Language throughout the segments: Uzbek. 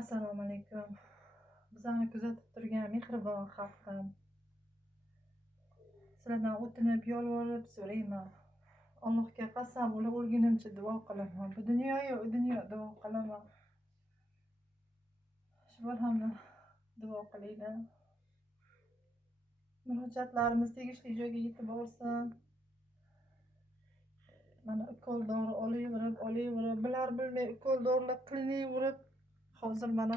Assalomu alaykum. Bizani kuzatib turgan mehribon xalqim, sizlardan o'tinib, yolvorib so'rayman. Allohga qasam, ular o'lgunimcha duo qilaman. Bu dunyoyu u dunyo duo qilaman. Shu bolamni duo qilinglar. Murojaatlarimiz tegishli joyga yetib borsin. Mana ukol dori olaverib, bilar bilmay ukol dorilar qilinaverib, hozir mana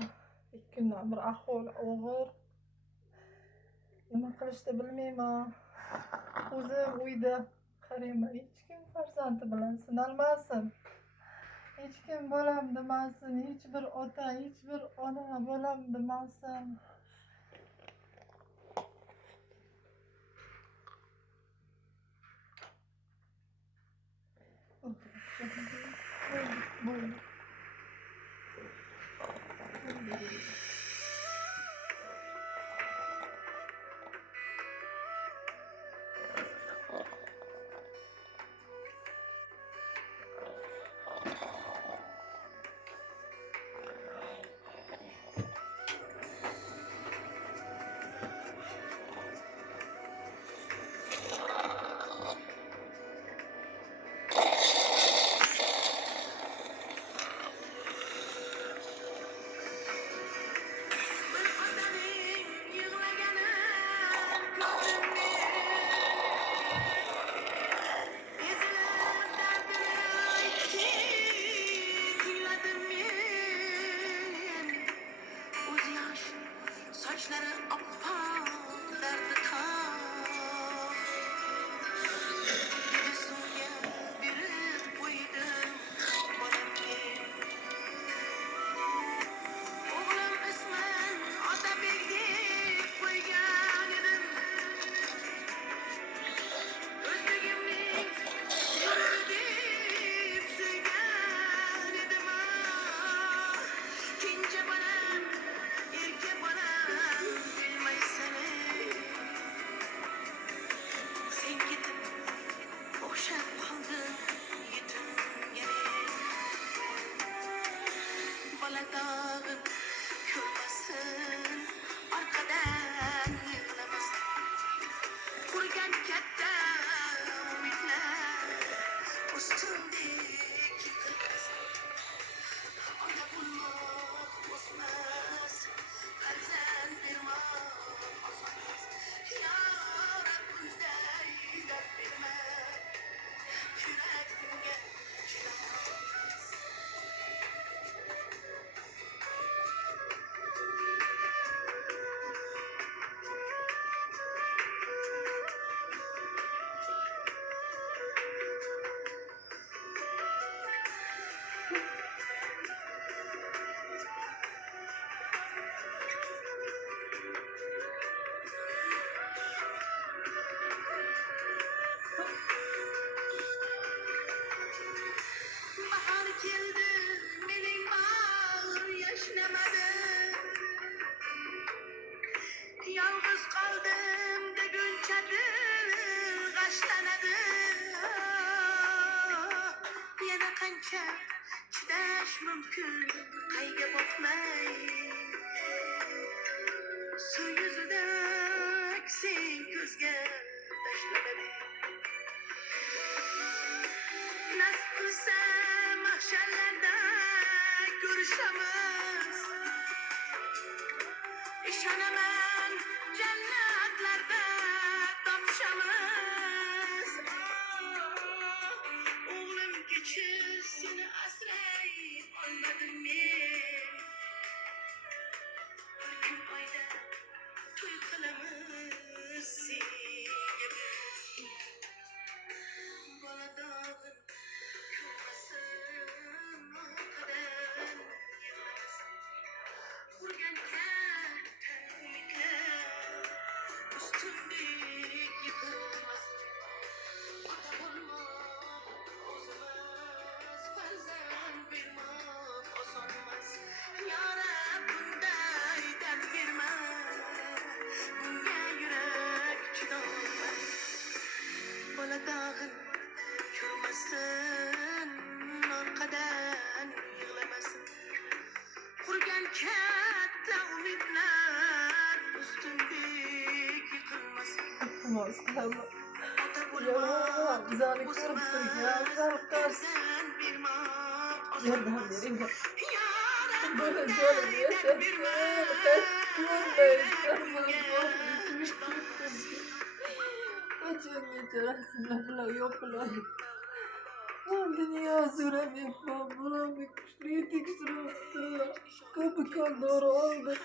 2 kundan bir ahvol og'ir. Nima qilishni bilmayman. O'zim uyda qarayman. Hech kim farzandi bilan sinalmasin. Hech kim bolam demasin. Hech bir ota, hech bir ona bolam demasin. Bo'ldi. Saçları appak derdi tam. Bir suya bir koydum balamki. Oğlum ismen Atabek deyip koygan edim. Özbegimning yuragi deyip suygan edim. Kinchi bolam, erka bolam bilmaysan. Sen ketib o'xshab qolding yetimga. Bola dog'in ko'rmasin, orqadan yig'lamas. Qurgan katta umidlar ustimdek yiqilmas. Ona bo'lmoq o'smas, farzand bermoq osonmas. Ya Rab, bunday dard berma, yuragimga chidamas. Bahar keldi, mening bag'rim yashnamadi. Yolg'iz qoldim degunchadir g'ashlanadi. Yana qancha chidash mumkin qayga boqmay. Suv yuzida aksing ko'zga tashlanadi. Nasib qilsa mahsharlarda ko'rishamiz. Ishonaman jannatlarda topishamiz. O'g'lim kechir, seni asray olmadim men. Bir kun oyda to'y qilamiz senga biz. Bola dog'in ko'rmasin, orqadan yig'lamas. Qurgan katta umidlar ustimdek yiqilmas. Ota bo'lmoq o'zimiz, farzand bermoq osonmas. Ya Rab, bunday dard berma, bunga namaz kılma. Ota Ya bulmak, güzel o'zimiz ko'rib ya zarqas. farzand bermoq Yerdan osonmas. bering. Ya Böyle Rabbim, canım dard yaşasın. berma, Kaç görmeyiz. bunga İkimiz chidolmas. Kaçın geçersin lafla yok lan. Dünya sürem yapmam. Buram bir kuşluyu tiksinirsin. Kapı kan doğru oldu.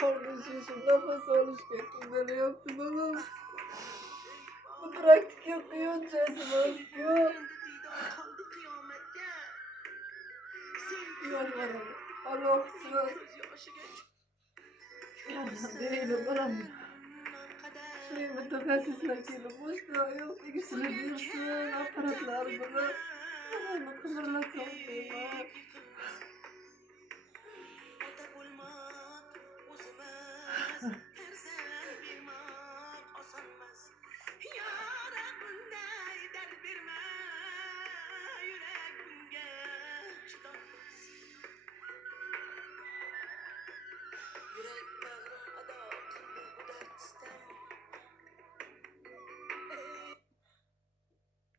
Kardeşim nefes alış şeklinde yaptın oğlum. Bu praktik yapıyorsun Cezmi. Yok. Kaldı kıyamette. Yalvarırım. Allah'ım. Göz yaşı geç. Değilim buram. Şey mütefessisle kelip boşta yok. İkisini diyorsun. Aparatlar bunu. Bunu kınırla kalkıyorlar. Ota bulmak, o'zimiz farzand bermoq osonmas. Ya Rabbimday dard berma, yurak bunga chidolmas. Yurakda